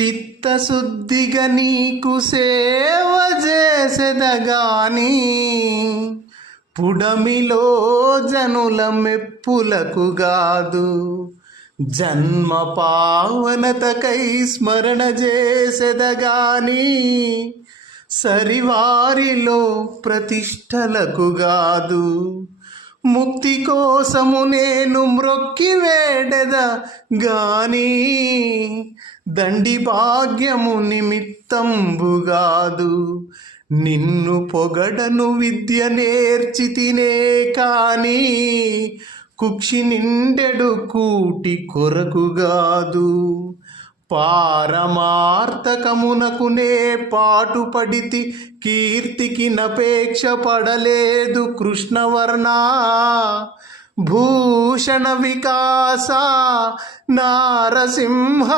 చిత్తశుద్ధిగా నీకు సేవ చేసెదగాని పుడమిలో జనుల మెప్పులకు గాదు. జన్మ పావనతకై స్మరణ చేసెదగాని సరివారిలో ప్రతిష్టలకు గాదు. ముక్తి కోసము నేను మ్రొక్కి వేడెద గాని దండి భాగ్యము నిమిత్తంబుగాదు. నిన్ను పొగడను విద్య నేర్చితినే కాని కుక్షి నిండెడు కూటి కొరకుగాదు. పారమార్థకమునకునే పాటుపడితి కీర్తికి నపేక్ష పడలేదు కృష్ణవర్ణ. భూషణ వికాస నారసింహ